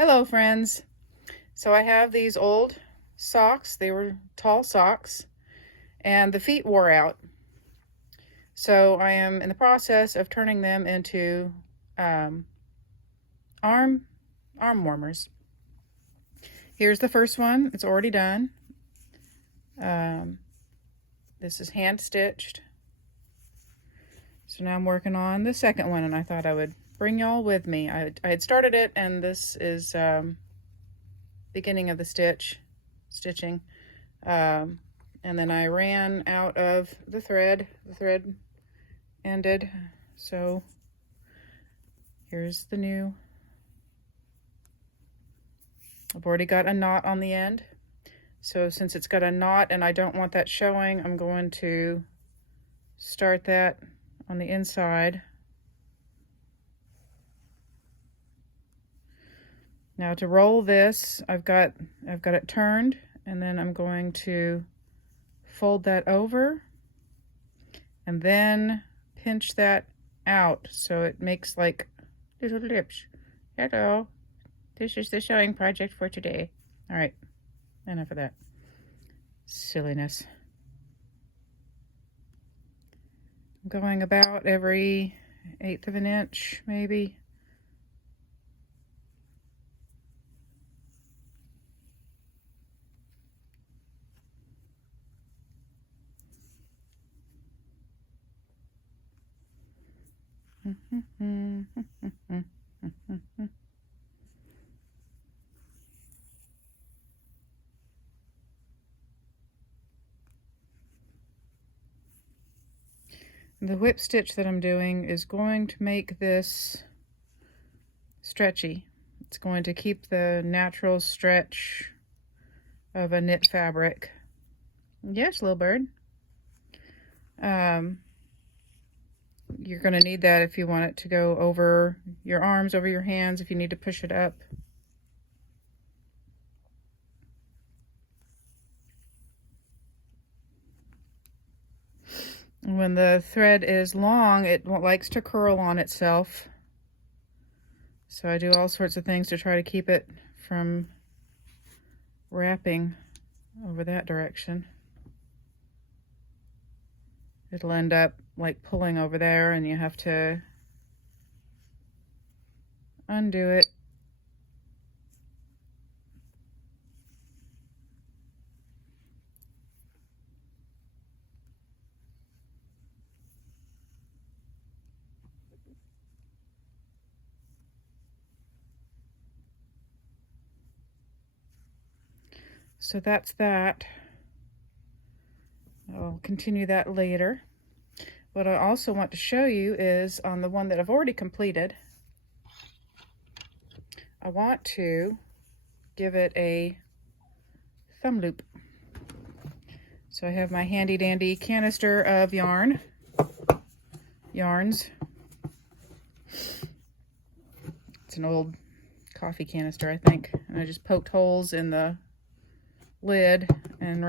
Hello, friends. So I have these old socks. They were tall socks, and the feet wore out. So I am in the process of turning them into um, arm warmers. Here's the first one. It's already done. Um, this is hand stitched. So now I'm working on the second one, and I thought I would bring y'all with me. I had started it, and this is beginning of the stitching. And then I ran out of the thread. The thread ended. So here's the new. I've already got a knot on the end. So since it's got a knot and I don't want that showing, I'm going to start that on the inside. Now to roll this, I've got it turned, and then I'm going to fold that over and then pinch that out so it makes like little lips. Hello, this is the sewing project for today. All right, enough of that silliness. I'm going about every 1/8 of an inch, maybe. The whip stitch that I'm doing is going to make this stretchy. It's going to keep the natural stretch of a knit fabric. Yes, little bird. You're going to need that if you want it to go over your arms, over your hands, if you need to push it up. When the thread is long, it likes to curl on itself. So I do all sorts of things to try to keep it from wrapping over that direction. It'll end up like pulling over there, and you have to undo it. So that's that. I'll continue that later. What I also want to show you is on the one that I've already completed, I want to give it a thumb loop. So I have my handy dandy canister of yarns. It's an old coffee canister, I think. And I just poked holes in the lid and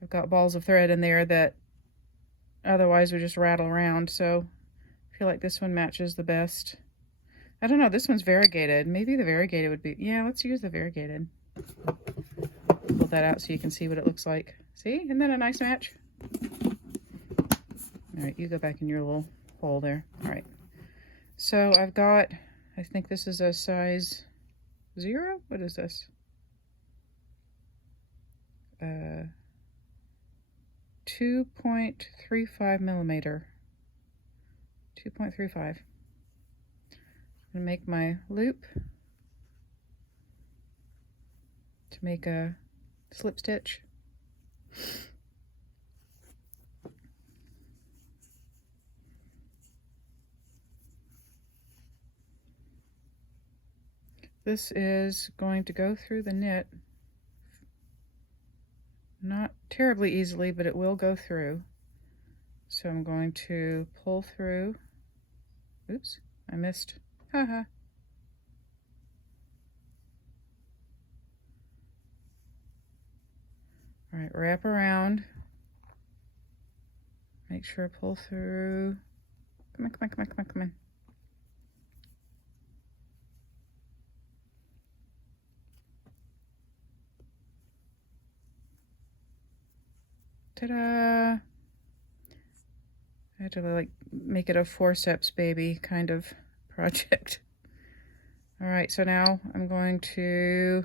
I've got balls of thread in there that otherwise would just rattle around. So I feel like this one matches the best. I don't know, this one's variegated. Maybe the variegated would be, yeah, let's use the variegated. Pull that out so you can see what it looks like. See, isn't that a nice match? All right, you go back in your little hole there. All right, so I've got, I think this is a size 0. What is this? 2.35 millimeter. 2.35. I'm gonna make my loop to make a slip stitch. This is going to go through the knit. Not terribly easily, but it will go through. So I'm going to pull through. Oops, I missed. Haha. All right, wrap around. Make sure I pull through. Come on, come on, come on, come on, come on. Ta-da! I had to like make it a forceps baby kind of project. All right, so now I'm going to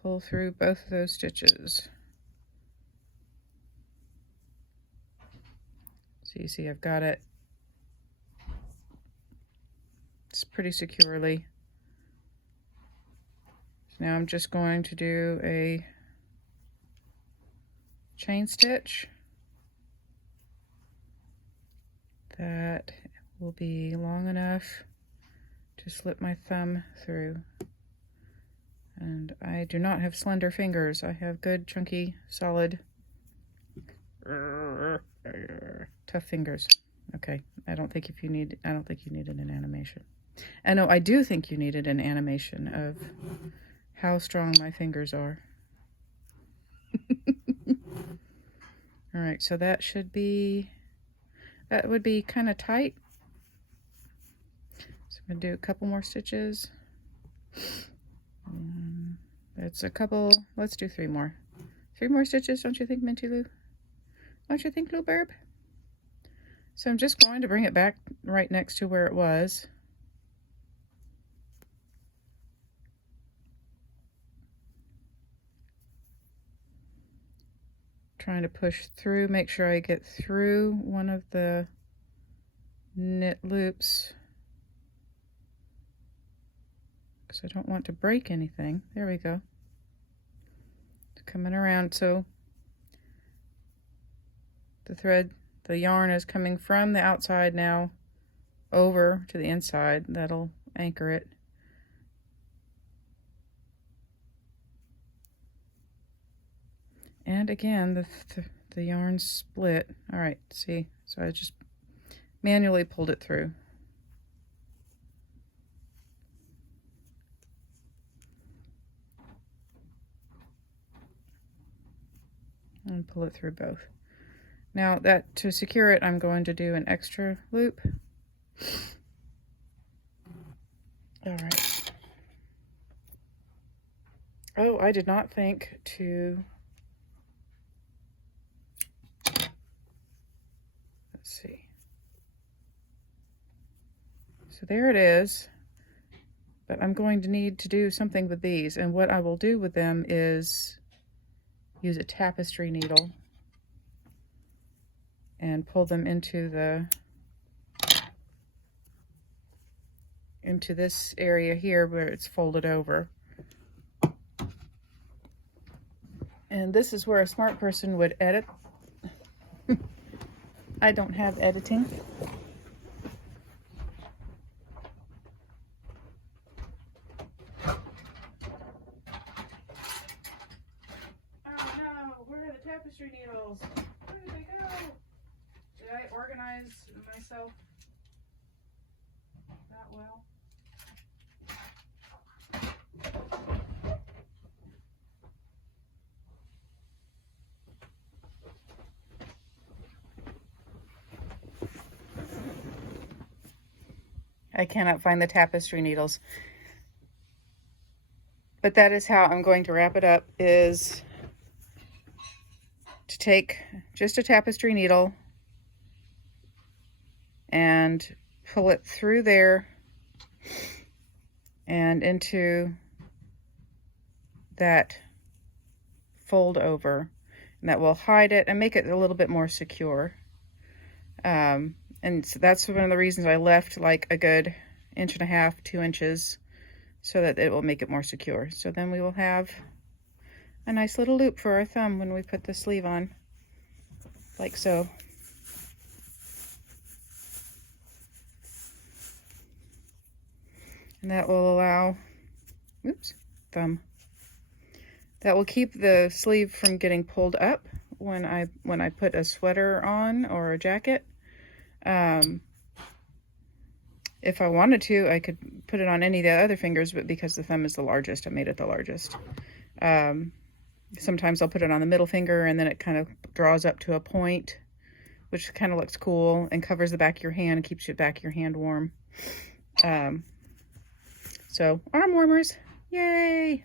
pull through both of those stitches. So you see I've got it. It's pretty securely. So now I'm just going to do a chain stitch that will be long enough to slip my thumb through. And I do not have slender fingers. I have good, chunky, solid, tough fingers. Okay, I don't think you needed an animation. I know I do think you needed an animation of how strong my fingers are. All right, so that would be kind of tight. So I'm gonna do a couple more stitches. That's a couple, let's do 3 more. 3 more stitches, don't you think, Minty Lou? Don't you think, Lou Burb? So I'm just going to bring it back right next to where it was. Trying to push through, make sure I get through one of the knit loops, because I don't want to break anything. There we go. It's coming around, so the yarn is coming from the outside now over to the inside. That'll anchor it. And again, the yarn split. All right, see, so I just manually pulled it through. And pull it through both. Now that to secure it, I'm going to do an extra loop. All right. Oh, I did not think to, let's see. So there it is, but I'm going to need to do something with these, and what I will do with them is use a tapestry needle and pull them into this area here where it's folded over. And this is where a smart person would edit. I don't have editing. Oh no, where are the tapestry needles? Where did they go? Did I organize myself that well? I cannot find the tapestry needles. But that is how I'm going to wrap it up, is to take just a tapestry needle and pull it through there and into that fold over, and that will hide it and make it a little bit more secure. And so that's one of the reasons I left like a good 1.5 inches, 2 inches, so that it will make it more secure. So then we will have a nice little loop for our thumb when we put the sleeve on, like so. And that will allow, oops, thumb. That will keep the sleeve from getting pulled up when I put a sweater on or a jacket. If I wanted to, I could put it on any of the other fingers, but because the thumb is the largest, I made it the largest. Sometimes I'll put it on the middle finger, and then it kind of draws up to a point, which kind of looks cool and covers the back of your hand and keeps the back of your hand warm. So arm warmers, yay!